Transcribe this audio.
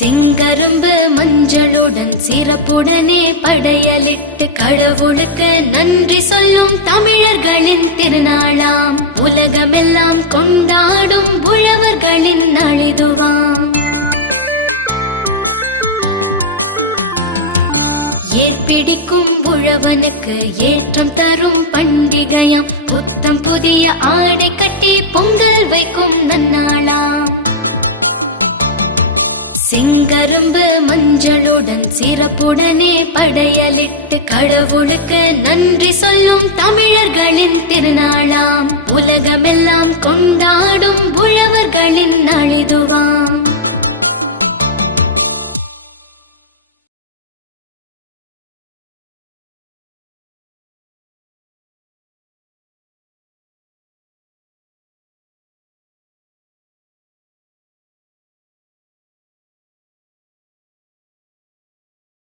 செங்கரும்பு மஞ்சளுடன் சிறப்புடனே படையலிட்டு கடவுளுக்கு நன்றி சொல்லும் தமிழர்களின் திருநாளாம். உலகமெல்லாம் கொண்டாடும் உழவர்களின் நாளிதுவாம். ஏற்பிடிக்கும் உழவனுக்கு ஏற்றம் தரும் பண்டிகையாம். புத்தம் புதிய ஆடை கட்டி பொங்கல் வைக்கும் நன்னாளாம். செங்கரும்பு மஞ்சளுடன் சிறப்புடனே படையலிட்டு கடவுளுக்கு நன்றி சொல்லும் தமிழர்களின் திருநாளாம். உலகமெல்லாம் கொண்டாடும் உழவர்களின் நாள்.